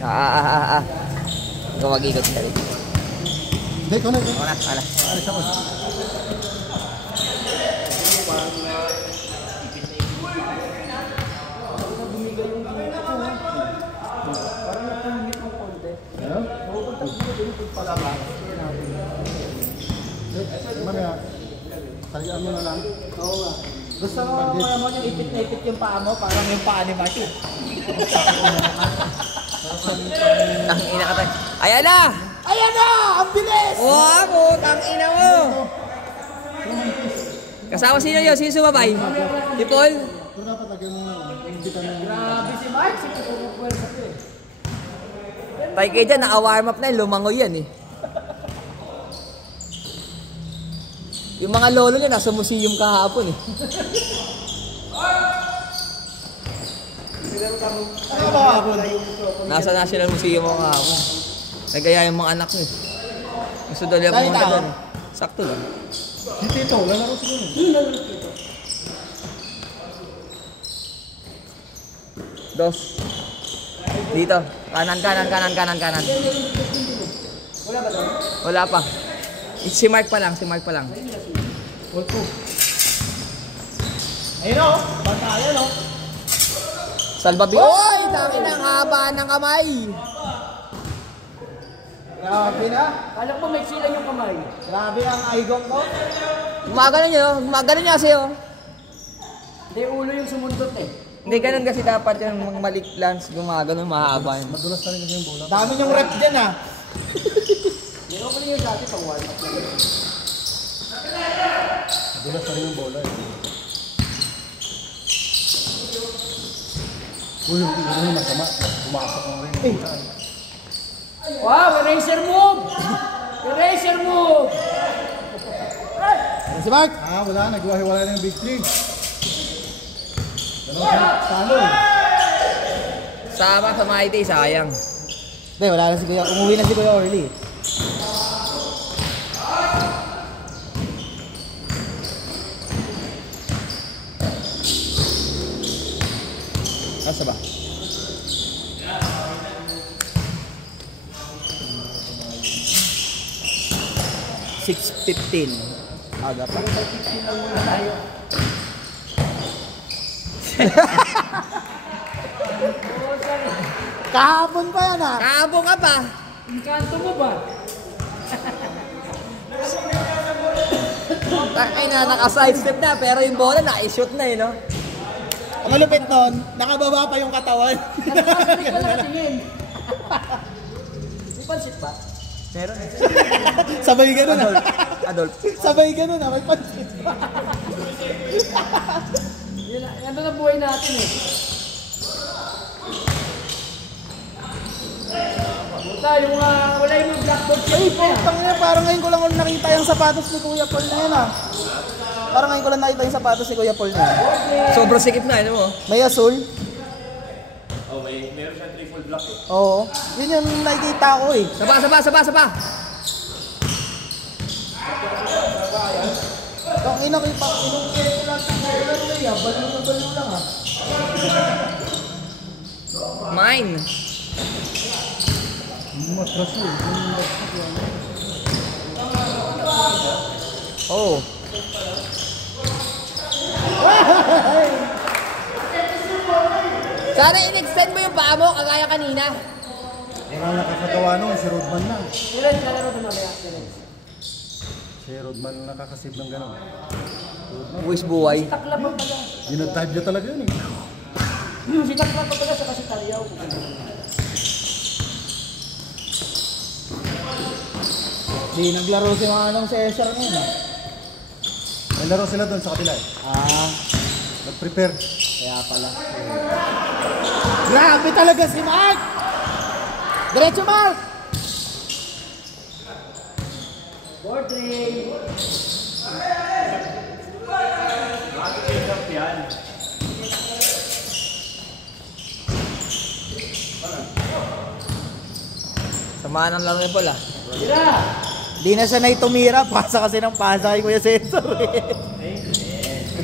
Ikaw mag-ikot ka rin. Hindi, ikaw na. Alis ako. Mamaya, talian mo na lang. Oo nga. Gusto mo mo yung ipit na ipit yung paa mo, parang yung paa ni Marty. Tangina ka tayo. Ayan na! Ayan na! Ang bilis! Wow, tangina mo! Kasama sino yun? Sino sumabay? Si Paul? Pero dapat lagyan mo na lang. Grabe si Mike, si Pupupwel sa ito eh. Tayo kayo dyan, naka-warm up na yun. Lumangoy yan eh. Yung mga lolo niya nasa museum kahapon eh. Nasa National Museum ako kahapon. Nagaya yung mga anak ko eh. Gusto daw niya pumunta doon eh. Sakto lang. Si Tito, lalaro siguro. Dos. Dito. Kanan. Wala ba doon? Wala pa. Si Mark pa lang. Opo. Ayun o, bantayan o. Salbabi. Oy! Dami ng haba ng kamay. Grabe na. Kala ko may sila yung kamay. Grabe ang aigong ko. Gumagano niya kasi oh. Hindi, ulo yung sumundot eh. Hindi ganun kasi dapat yung mga malik lance gumagano mahaba yun. Madulas na rin kasi yung bola. Dami niyong rep dyan ah. Hindi ko pa rin yung dati pang warm up. Madulas na rin yung bola eh. Uy, yung masama. Pumasok ng rin. Wow, eraser move! Eraser move! Si Mark! Wala. Nagwahiwala na yung big three. Talo eh. Sama sa Mighty, sayang. Hindi, wala na si Kuya. Umuwi na si Kuya Orly. Nasa ba? $6.15. Aga pa. Kahapon pa yan ah. Kahapon ka pa. Kanto mo ba? Ay na, naka-side step na, pero yung bola na-shoot na eh, no? Ang malupit nun, nakababa pa yung katawan. Nakasabik ka lang natingin. May pansit ba? Meron eh. Sabay ganun ah. Adolf. Sabay ganun ah, may pansit ba? Yan doon ang buhay natin eh. Buta, yung mga wala yung blackboard siya. Ay, putang ina, parang ngayon ko lang nakita yung sapatos ni Kuya Paul na yan ah. Parang ngayon ko lang nakita yung sapatos ni Kuya Paul na yan. Sobrang sikip na, ano mo? May asul. Oh, meron siyang triple block eh. Oo. Yun yung nakikita ko eh. Saba! Ang ina ko yung pinungkit ko lang sa ulan na yan. Balo lang ah. Mine. Matras eh. Oh. Sana in-extend mo yung paa mo, kagaya kanina. Wala nakakagawa nun. Si Rodman na. Ulan, lalaro na mamaya. Si Rodman nakakasip ng gano'n. Buwis buhay. Takla pa pala. Ginag-dive niya talaga yun eh. Si Takla pa pala sa kasi Taryaw. Di naglaro si mga anong Cesar ngayon ah. May laro sila doon sa kabila eh. Nag-prepare. Kaya pala. Grabe talaga si Mark! Diretso Mark! Boarding! Samaan ang laro ni Paul ah. Tira! Di na siya na tumira. Pasa kasi ng pasa kay Kuya Cesar eh.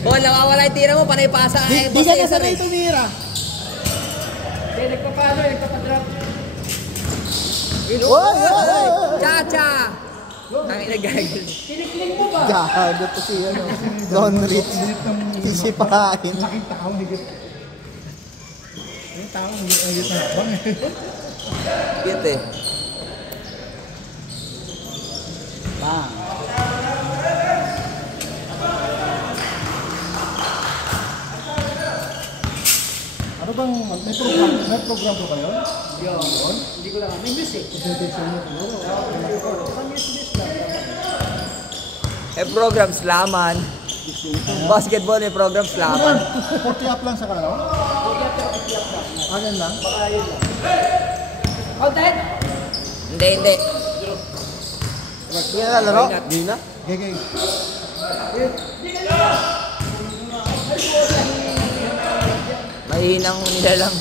Paul, nawawala yung tira mo, panay pasa Di ka na sanay tumira. Hindi, nagpapalo, nagpapadrop. Cha-cha! Ang inagagal. Sinikling mo ba? Gago to si ano. Don Rich. Sisipahin. Laking tao, higit. Yung tao, higit na habang eh. Cute eh. Bang. Ano bang, may program ko kayo? Hindi ko lang. May miss eh. Presentation mo siguro. May program slaman. Basketball may program slaman. 40 up lang sa kano? Ayan lang? Content? Hindi. Hindi na lalaro? Hindi na. Gege. Mahinang nila lang.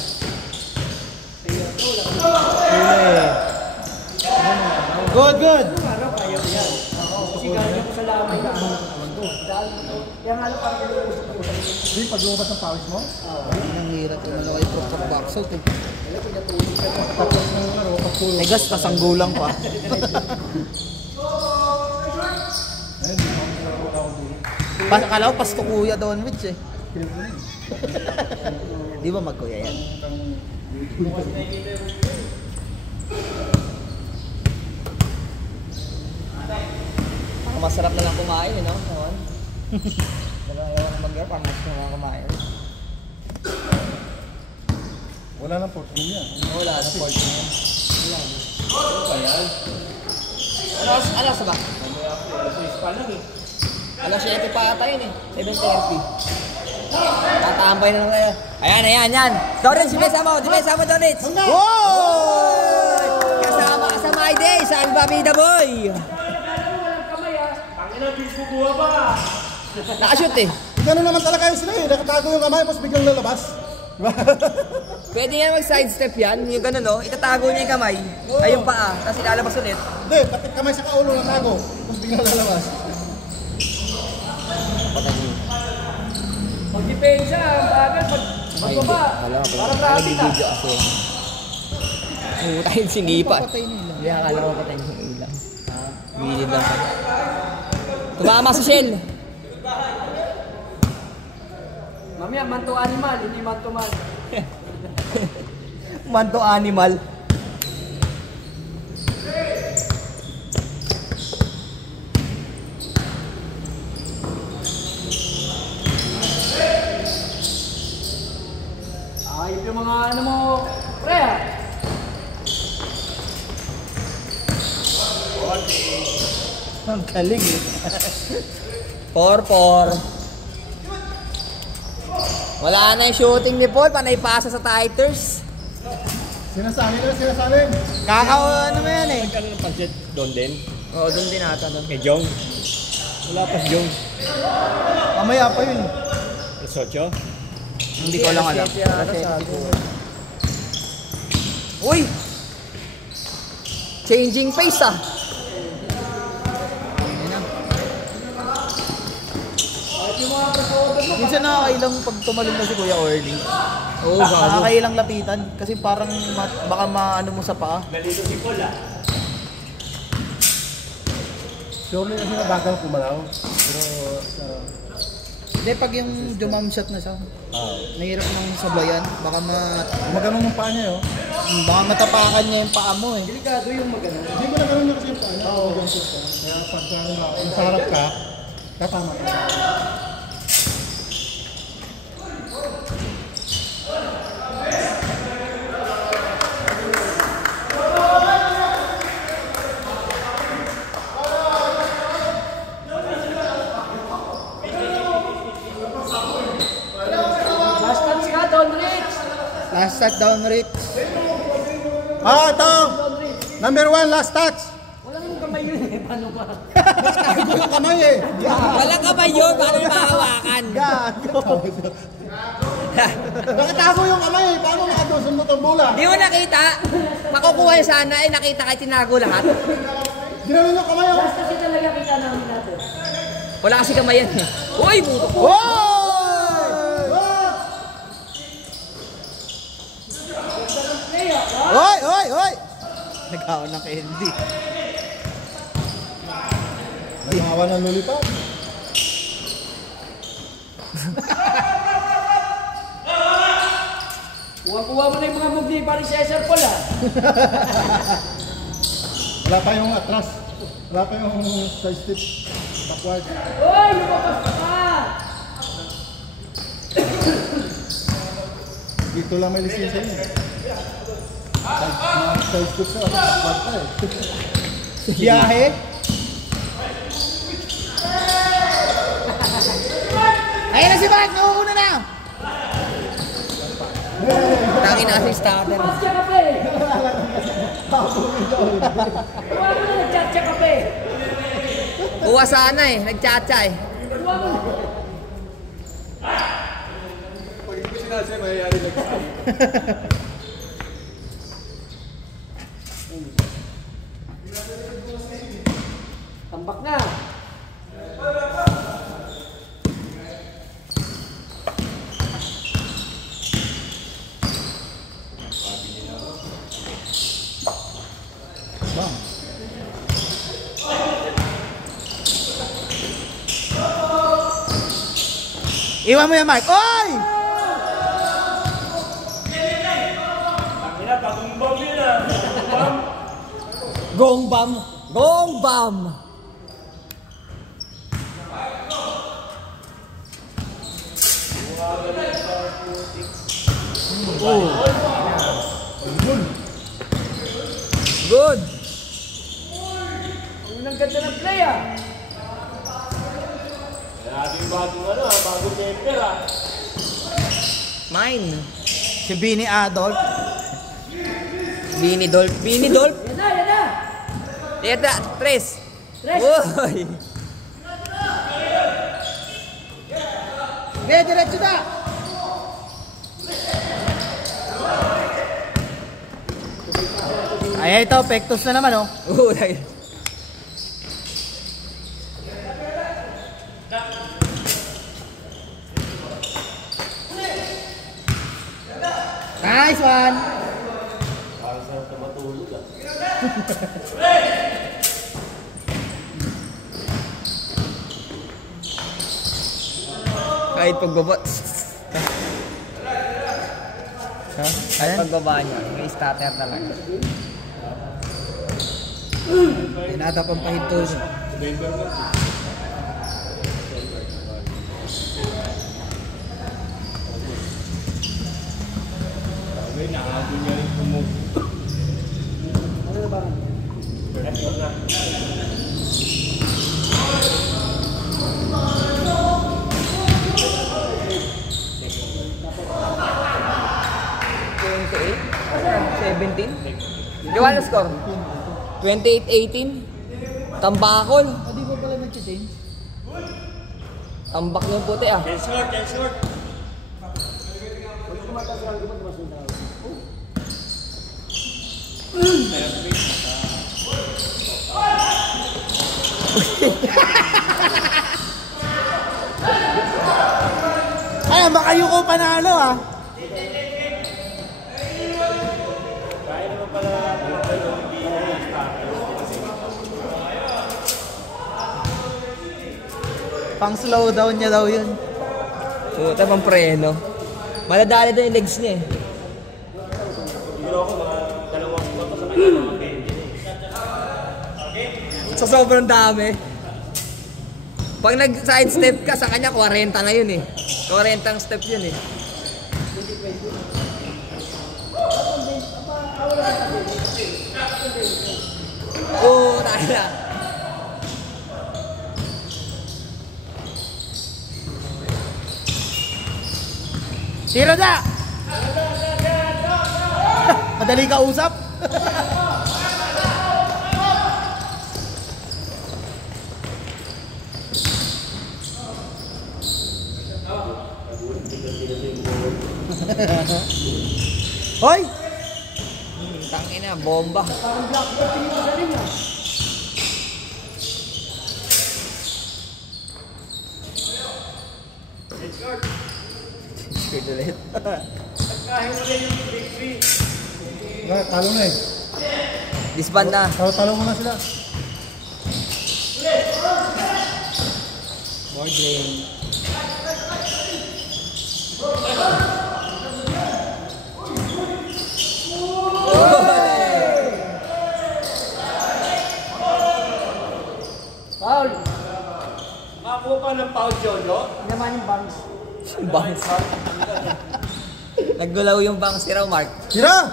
Good. Hindi, paglumabas ng pawis mo? Ang hirap yung ano kayo pro box out eh. Tapos ng laro, pagpulong. Ay gas, kasanggulang pa. Akala ko pasto kuya Don Rich eh. Di ba magkuya yan? Masarap na lang kumain, no? Wala lang mag-grab, ang mas na lang kumain. Wala nang pork room yan. Wala na pork yan. Alas ba? Alas 7 pa ata yun eh. 7:30. Tatambay na lang kayo. Ayan. Dorits, dimesa mo, Dorits. Wow! Kasama ka sa My Day, sa Albabida Boy. Nakashoot eh. Gano'n naman talaga yun sila eh. Nakatago yung kamay, tapos biglang lalabas. Pwede nga mag-sidestep yan. Yung gano'n no, itatago niya yung kamay. Ay yung paa, tapos ilalabas ulit. Hindi, pati kamay sa kaulo natago, tapos biglang lalabas. Mag-depensa, bagal, magbaba. Parang traffic ah. Video kasi. Tayo sinipa. Hindi, akala ko patayin yung ilang. Wilid lang pa. Tumama si Shell. Mamaya, man to animal, hindi man to man. Man to animal. Ayop yung mga ano mo, pre ah. Ang galing eh. 4-4. Wala na yung shooting ni Paul, panay pasa sa titers. Sinasalin. Kakao ano mo yan eh. Ano ng pansit? Doon din? Oo, doon din ata doon. Kay Jong? Wala pa si Jong. Mamaya pa yun. Alas 8? Hindi ko lang alam. Uy! Changing face ah. Minsan nakakailang pag tumalon na si Kuya Orly. Oo, gago. Nakakailang lapitan. Kasi parang baka maano mo sa paa. Nalito si Paul ah. Surely kasi nabagal kumalaw. Pero sa... Hindi, pag yung jumam shot na siya, nahirap nang sablayan. Baka Maganon ng paa niya, oh. baka matapakan niya yung paa mo eh. Delikado yung maganon. Hindi mo na gano'n niya kasi yung paa niya. Oo, ganito ka. Kaya pag nasa harap ka, tatama ka. Last shot down Rich. Ito! Number 1, last touch! Walang kamay yun eh. Paano ba? Ito yung kamay eh! Walang kamay yun, paano yung mahawakan? Gago! Nakatago yung kamay eh! Paano nakadusun mo itong bola? Di mo nakita? Makukuha yun sana eh, nakita kay tinago lahat. Ginanon yung kamay oh! Kasi talaga kita namin natin. Wala kasi kamay yan eh. Uy, buto ko! Hoy! Nagawa ng candy. Nagawa ng lollipop. Kuha mo na yung mga mugdi pa ni Cesar Paul ah. Wala pa yung atras. Wala pa yung side step. Backward. Uy! Lumabas ka pa! Dito lang may lisensya niya. Side step siya. Backward pa eh. Biyahe. Ayan na si Mark! Nauuna na! Tangin na kasi starter. Lumabas ka pa eh! Kuha mo na nagchat-chat ka pa eh! Kuha sana eh, nagtsatsa eh. Kuha mo na! Pag hindi ko sinasay, mayayari lang sa Tambak na! Bang. Iwan mo yan, Mark. Oy! Gong bam! Gong bam! Good! Ang ganda ng play ah! bagong temper ah. Mine. Si Bini Adolf. Bini Dolph. Bini Dolph. Yan na! Yan na! Eta, tres. Tres. Uy! Okay, diretso na! Ay, ito, pektos na naman, oh. Uy! Nice one! Kahit pagbaba. Kahit Ayan. pagbaba niya, may starter talaga. Tinatapang pahinto siya. Nakahabol niya rin kumuha. Ano ba? Di ba ano score? 28-18. Tambakol. Hindi ba pala nag-change? Tambak yung puti ah. Can short. Ay, baka yung ko panalo, ah. Kaya naman pala Pang slow down niya daw yun. Puta pang preno. Maladali daw yung legs niya eh. siguro ako mga dalawang boto sa kanya mga 20 Sa sobrang dami. Pag nag-side step ka sa kanya, 40 na yun eh. 40 ang steps yun eh. Oo, tayo na. Tira na! Madali ka usap? Hoy! Tangina, bomba. Parang blackboard pinito sa rin ah. Scared ulit. Talo na eh. Di Disband na. Talo muna sila. More drain. Foul. Makakuha pa ng foul, Jojo. Hindi naman yung bangs. Bangs. Naggulaw yung bangs si Mark. Tira!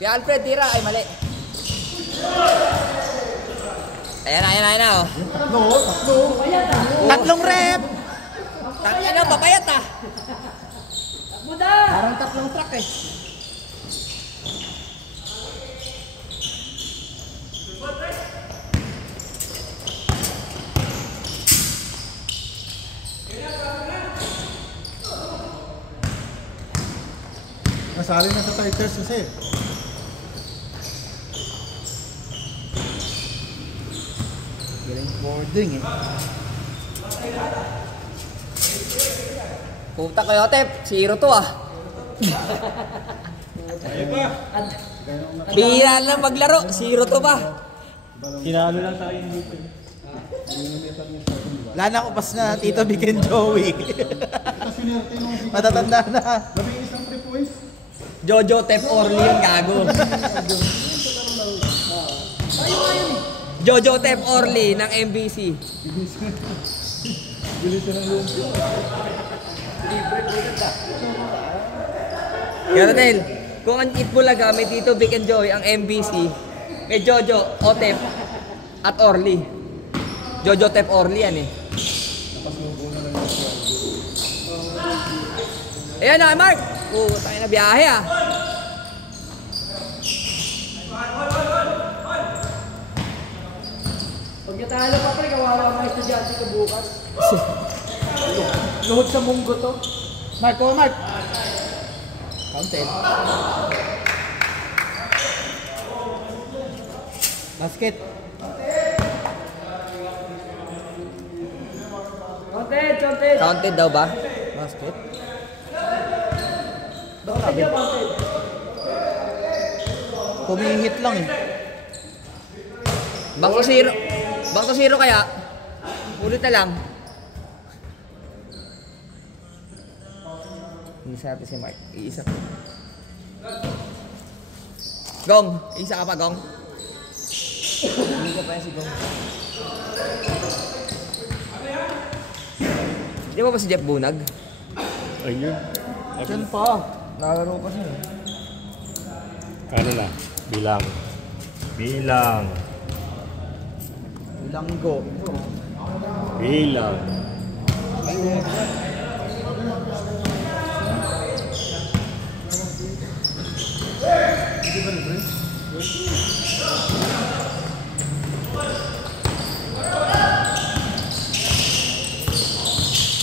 Kaya Alfred, tira. Ay, mali. Ayan na, oh. Tatlo. Tatlong rep! Tangin na, papayat ah. Muda! Parang tatlong truck eh. Nasali na sa titles kasi. Galing boarding eh. Puta kayo, Tep. 0 to ah. Bihira lang maglaro. 0 to ba? Kinalo lang tayo dito. Wala na upas na Tito Vic and Joey. Matatanda na. Labing isang 3 points. Jojo, Tep, Orly yung gago. Jojo, Tep, Orly ng MBC. Karatel, kung ang Itbulaga may Tito Vic and Joey ang MBC, may Jojo, Otep, at Orly. Jojo, Tep, Orly yan eh. Ayan na, Mark! Tayo na biyahe ah. Pag natalo pa pre, kawawa mga estudyante ko bukas. Luhod sa munggo to. Mark, Mark. Counted. Basket. Counted. Counted daw ba? Basket. Bakit niya counted? Kumihit lang eh. Back to zero kaya? Ulit na lang. Iisa natin si Mark. Iisa ko. Gong! Iisa ka pa, Gong. Hindi ka pa yan si Gong. Di ba si Jeff Bunag? Ayun. Diyan pa. Nakalaro pa siya. Ano na? Bilang. Langgo. Bilang.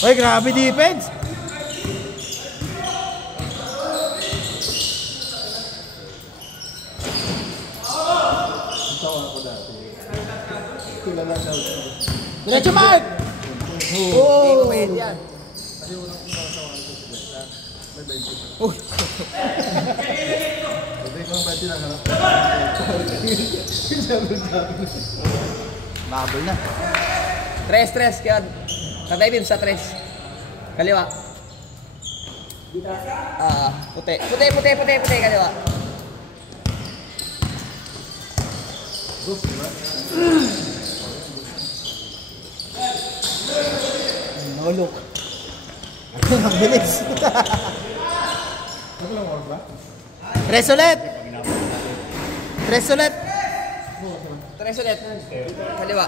Uy, grabe defense. Diretso, Mark! Hindi ko pwede yan. Uy! Labol na. Tres, kaya Tatay Bim sa tres. Kaliwa. Puti, kaliwa. No look. Ang bilis. Tres ulit. Tres ulit. Kaliwa.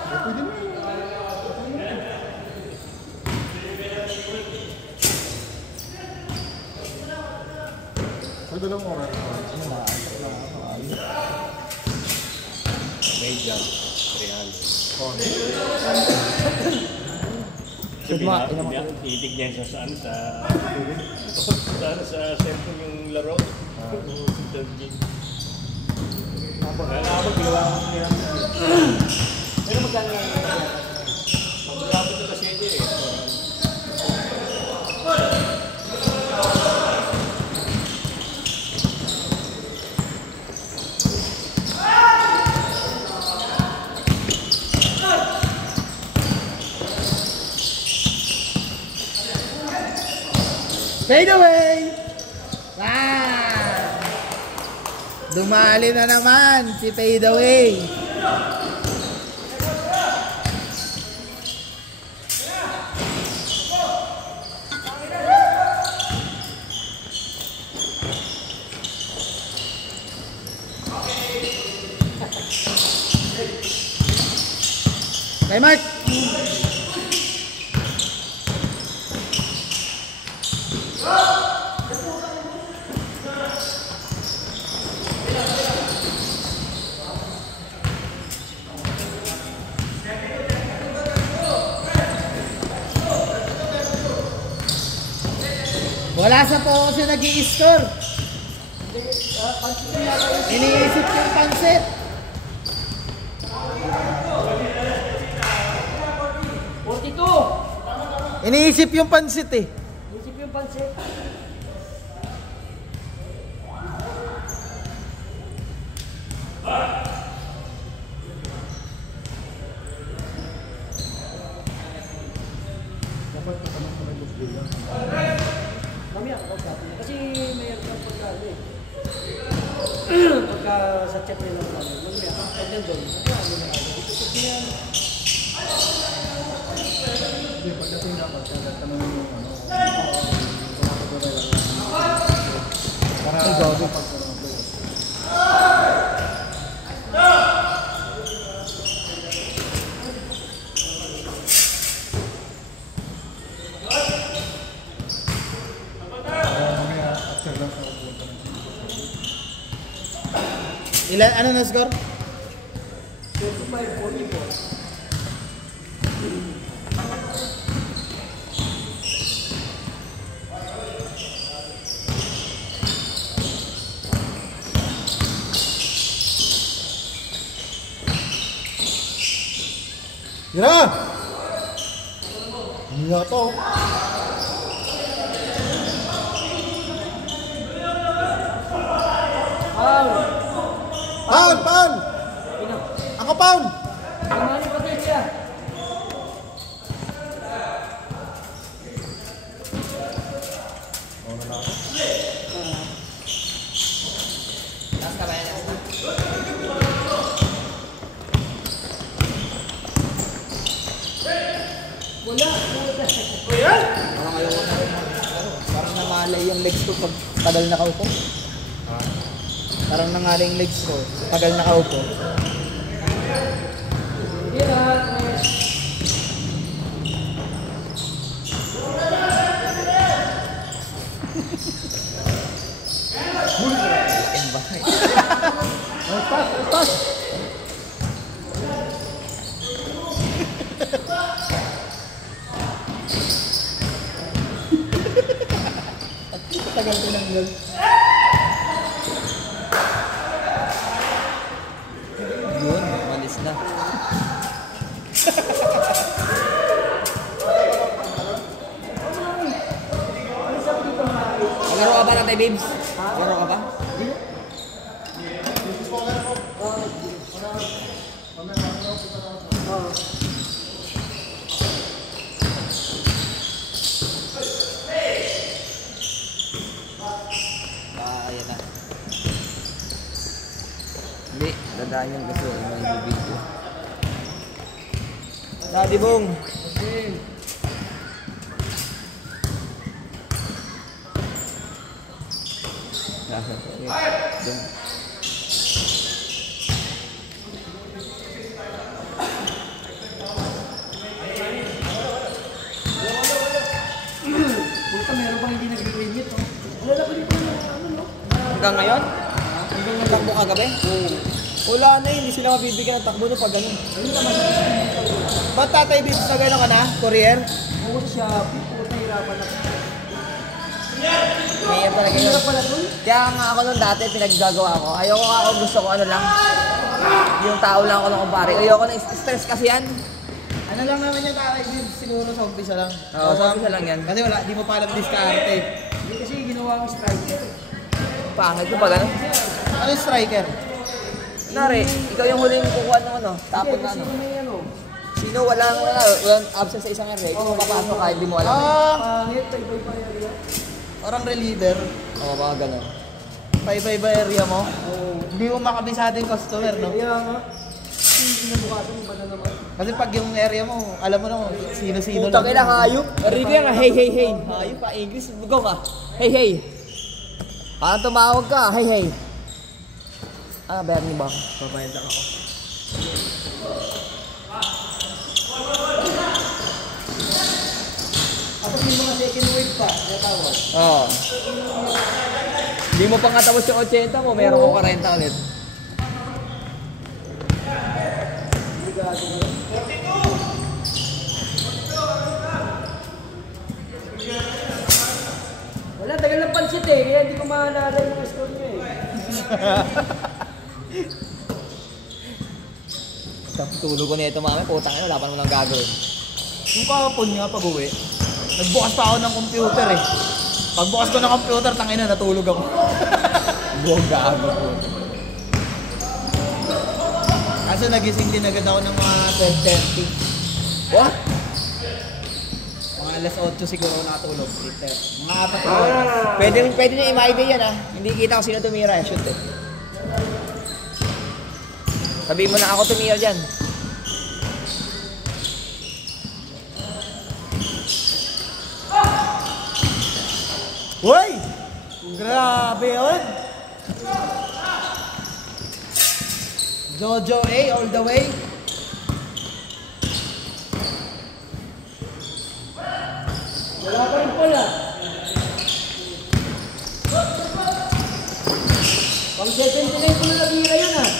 Sa dalawang oras. Media. Real. Titignan siya saan sa cellphone yung laro. Kaya magawa ko niya. Pero magkano nga mag-rapid ito kasi ito eh. Fade away! Dumali na naman si Fade away. Kay Mark. Wala sa po kasi nag-i-score. Iniisip yung pansit. 42! Iniisip yung pansit eh. Isip yung pansit. Mamaya ako pagkatin. Kasi mayroon kang pagkain eh. Pagka sa chat nila namin. Mamaya, pag nandun, ano na ako. Dito sa yan. Hindi, pagdating dapat, tanongin mo ano. Para pagkaroon ng player. Mamaya, after lang sa upunta ng Ilan, ano na score? 45-44. Gira! Hindi na to. Pound! Ako pound! Kamali pa tayo siya. Last ka ba yan? Wala. Parang ayaw na rin. Parang nangalay yung legs ko pag tagal nakaupo. Parang nangalay yung legs ko. Tagal nakaupo. Hindi na. Pass! Tagal ko ng gol. Yun, malis na. Maglaro ka ba natin, babes? Maglaro ka ba? Ayan na. Hindi, dadaan yung gusto yung mga video. Daddy Bong! Doon. Puta, meron bang hindi nagre-remit, no? Wala ko dito na, ano, no? Hanggang ngayon? Hanggang nagtakbo kagabi? Wala na hindi sila mabibigyan ng takbo no pag ganun. Ba't tatay Bibs na gano'n ka na? Courier? Oo, siya, puta, hirapan na. Kaya talaga yun. Hirap pala dun. Kaya nga ako nung dati pinaggagawa ko. Ayoko nga ako gusto ko ano lang. Yung tao lang ako ng kumpare. Ayoko na stress kasi yan. Ano lang naman yung tatay Bibs? Siguro sa umpisa lang. Oo, sa umpisa lang yan. Kasi wala, di mo pa alam diskarte. Hindi kasi ginawa ang striker. Pangit ko pa ganun. Ano yung striker? Kunwari, ikaw yung huling kukuha ng ano, tapon na ano. Sino na yan, oh? Sino walang absent sa isang array. Kung papasok kahit di mo alam. Ah, Pangit, tayo pa yan. Parang reliever. Oo, mga ganun. Paiba-iba area mo. Hindi mo makabisado yung customer, no? Kaya nga. Kinabukasan, iba na naman. Kasi pag yung area mo, alam mo na kung sino-sino Putang ina, hayop. Narinig ko yan, hey, hey, hey. Hayop pa, English. Bugaw ka. Hey, hey. Parang tumawag ka, hey, hey. Bernie ba? Babayad lang ako. Tapos may mga second wave pa, natawag. Oo. Hindi mo pa nga tapos yung 80 mo, meron ko 40 ulit. Wala, tagal ng pansit eh, kaya hindi ko maalala yung score niya eh. Tulog ko nito mami, putang ina, wala pa naman ang gagawin. Yung kahapon nga pag uwi, nagbukas pa ako ng computer eh. Pagbukas ko ng computer, tangina, natulog ako. Buwag gago po. Kaso nagising din agad ako ng mga 12:30. What? Mga alas 8 siguro ako nakatulog. 8:30. Mga 4 oras. Pwede nyo i-idea yan ah. Hindi kita ko sino tumira eh, shoot eh. Sabihin mo na ako tumira dyan. Hoy! Grabe yun! Jojo A all the way. Wala pa rin pala. Pang 79 ko na nabira yun ah.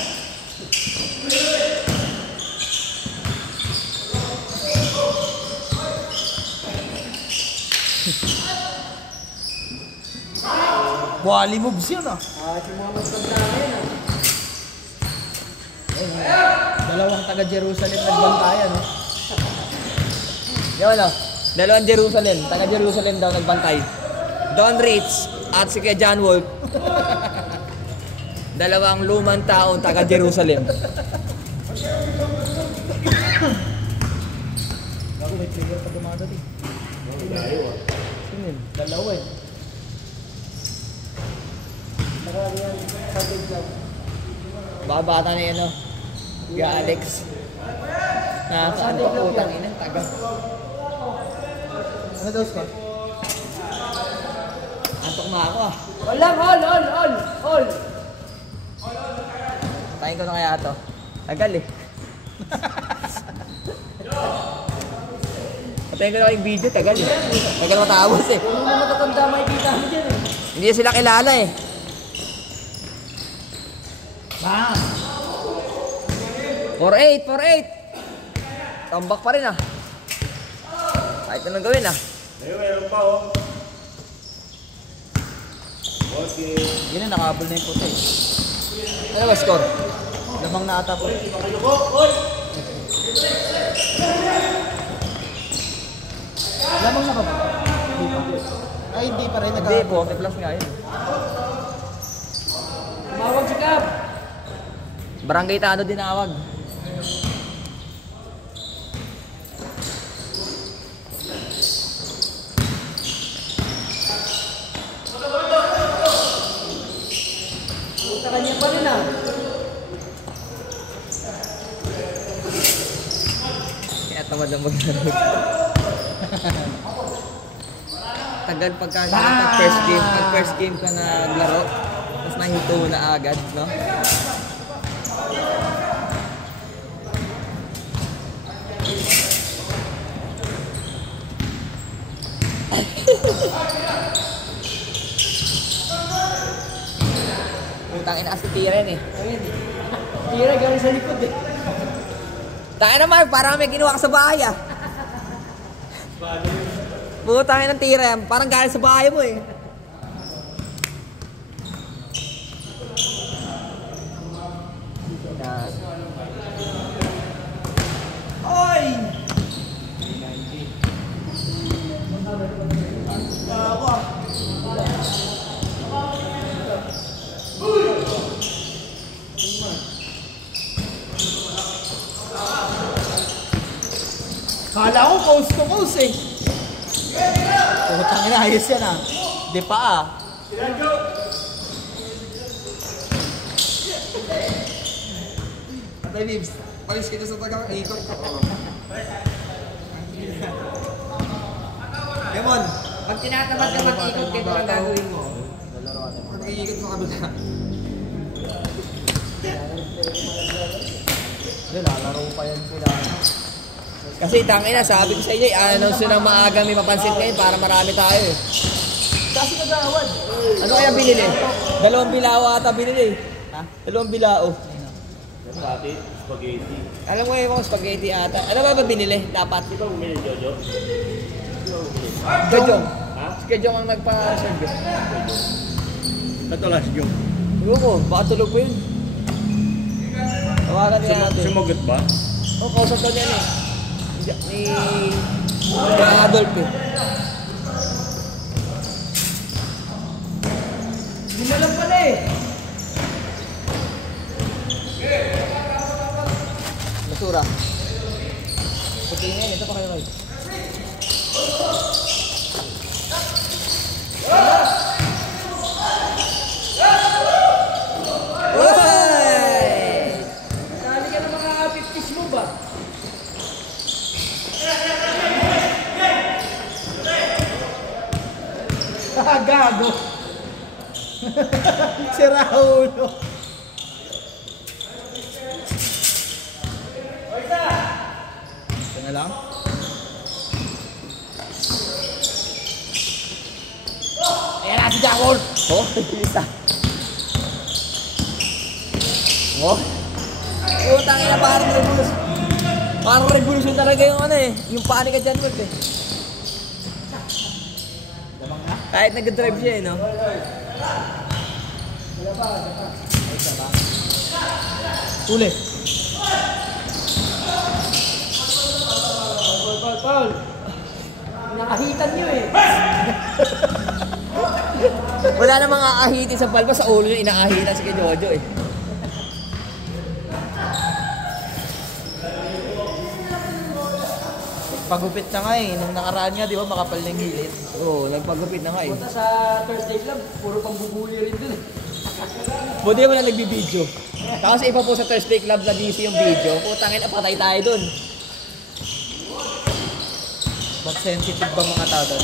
Wally moves yun ah. Yung mga magpagdama yun ah. Dalawang taga Jerusalem nagbantayan no? Yung ano, dalawang Jerusalem, taga Jerusalem daw nagbantay. Don Rich at si Kuya John Wolf. Dalawang lumang taong taga Jerusalem. Ako may trigger pa dumadating. Sino yun? Dalawa eh. Marami yan, sabid lang. Baka bata na yan, no? Kuya Alex. Nakakaano pa putang inang taga. Ano daw score? Antok na ako ah. Wala, all. Tayin ko na kaya ito. Tagal eh. Patayin ko na kayong video, tagal eh. Tagal matapos eh. Kung mga matatanda makikita mo dyan eh. Hindi sila kilala eh. Bang! 4-8. Tambak pa rin ah. Kahit anong gawin ah. Meron pa oh. Okay. Yun na, nakahabol na yung puti. Ano ba score? Lamang na ata po. Lamang na ba ba? Hindi pa. Ay, hindi pa rin. Hindi, 40 plus nga yun. Tumawag si Cap. Barangay Tano dinawag. Puta kanya pa rin ah. Kaya tamad lang maglaro. Tagal pagka first game ka na laro, tapos nahito mo na agad, no? Putang ina kasi tiren eh. Ayun. Tira galing sa likod eh. Tayo naman, parang may ginawa ka sa bahay ah. Putang ina ng tira, parang galing sa bahay mo eh. Oy! Kala ko coast to coast eh. Putang ina, ayos yan ah. Di pa ah. Patay, Bibs. Palis kita sa tagang ikot. Lemon, pag tinatamad ka mag-ikot, kaya lang gagawin mo. Mag-iikot mo kabila. Lalaro pa yan sila. Kasi tangina, sabi ko sa inyo, announce nyo ng maaga may mapansin ngayon para marami tayo eh. Kasi kagawad. Ano kaya binili? 2 bilao ata binili. Ha? 2 bilao. Dati, spaghetti. Alam mo yung mga spaghetti ata. Ano ba binili? Dapat. Di ba bumili, Jojo? Gajong. Ha? Si Gajong ang nagpa-serve. Ito last joke. Tulog ko, baka tulog ko yun. Tawagan niya natin. Sumagot ba? Oo, kausap daw niya ni Adolf eh. Hindi na lang pala eh. Basura. Puti nga yun, ito pa kayo kayo. Sali ka ng mga 50s mo ba? Gago. Si Raulo. Ito na lang. Ayan na si Jackal! Oh, isa. Oh. Utang ina, parang revolution. Parang revolution talaga yung ano eh. Yung panic at Janward eh. Kahit nag-drive siya eh, no? Uli. Paul. Nakahitan nyo eh. Wala namang aahitin sa palpa, sa ulo yung inaahitan si Jojo eh. Pagupit na nga eh. Nung nakaraan nga, di ba, makapal na yung hilit. Oo, nagpagupit na nga eh. Punta sa Thursday Club, puro pang bubuli rin dun eh. Buti mo na nagbibideo. Tapos iba po sa Thursday Club na DC yung video. Putangin na, patay tayo dun. Ba't sensitive ba mga tao doon?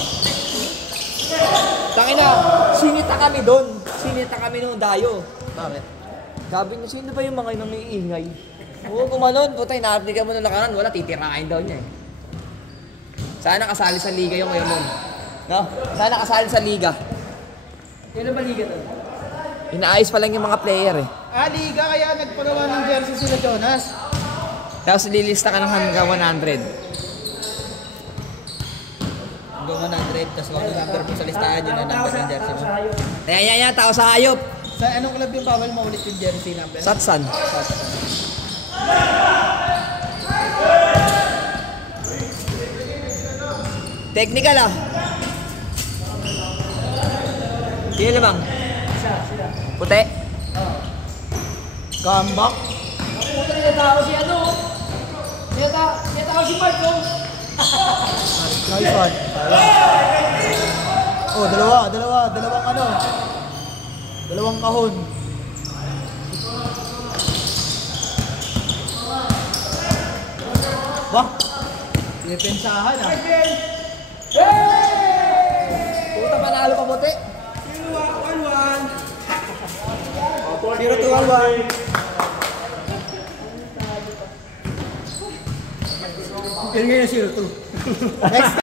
Tangina, sinita kami dun. Sinita kami nung dayo. Bakit? Sabi niya, sino ba yung mga inang iingay? Oo, kumanon. Putay, narinig ka mo nung lakaran. Wala, titirain daw niya eh. Sana kasali sa liga yung ngayon nun. No? Sana kasali sa liga. Kailan ba liga to? Inaayos pa lang yung mga player eh. Liga kaya nagpagawa ng jersey sila Jonas. Tapos lilista ka ng hanggang 100. Hanggang 100, tapos wag number mo sa listahan yun na number ng jersey mo. Yan, tao sa hayop. Sa anong club yung bawal mo ulit yung jersey number? Satsan. Technical ah. Sino lamang? Sila. Puti. Comeback? Puta nila tao si ano? Nila tao si Marco. Nice one. Oh, dalawang ano. Dalawang kahon. Bah, pipensahan ah. Puta, panalo pa puti. 0-2-1. Yan ngayon 0-2. Next